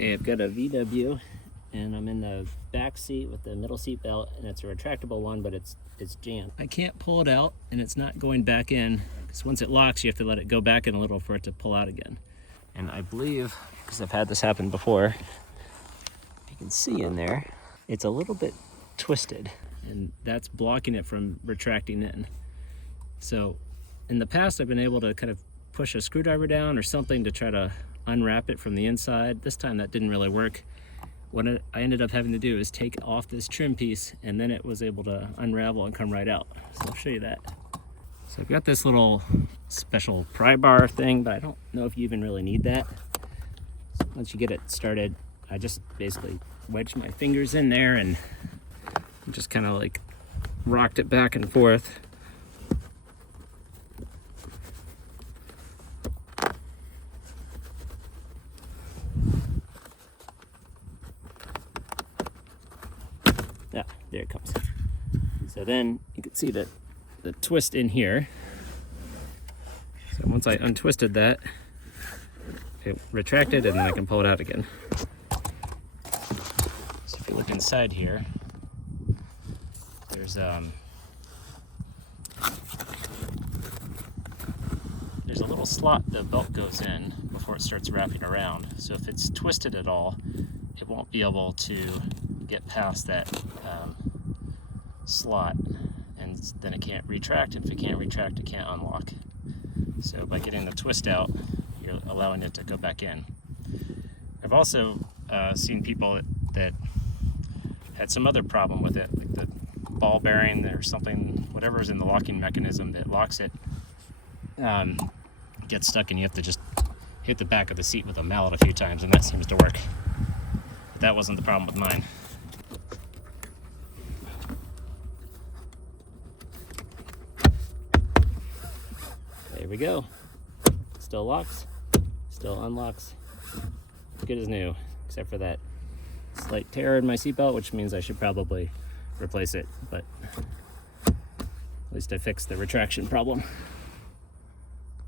Okay, I've got a VW and I'm in the back seat with the middle seat belt, and it's a retractable one, but it's jammed. I can't pull it out and it's not going back in, because once it locks you have to let it go back in a little for it to pull out again. And I believe, because I've had this happen before, you can see in there, it's a little bit twisted and that's blocking it from retracting in. So in the past I've been able to kind of push a screwdriver down or something to try to unwrap it from the inside. This time that didn't really work. What I ended up having to do is take off this trim piece, and then it was able to unravel and come right out. So I'll show you that. So I've got this little special pry bar thing, but I don't know if you even really need that. So once you get it started, I just basically wedged my fingers in there and just kind of like rocked it back and forth. Yeah, there it comes. So then you can see that the twist in here. So once I untwisted that, it retracted and then I can pull it out again. So if you look inside here, there's a little slot the belt goes in before it starts wrapping around. So if it's twisted at all, it won't be able to get past that slot, and then it can't retract. If it can't retract, it can't unlock. So by getting the twist out, you're allowing it to go back in. I've also seen people that had some other problem with it, like the ball bearing or something, whatever's in the locking mechanism that locks it, gets stuck, and you have to just hit the back of the seat with a mallet a few times, and that seems to work. But that wasn't the problem with mine. There we go. Still locks, still unlocks. Good as new, except for that slight tear in my seatbelt, which means I should probably replace it, but at least I fixed the retraction problem.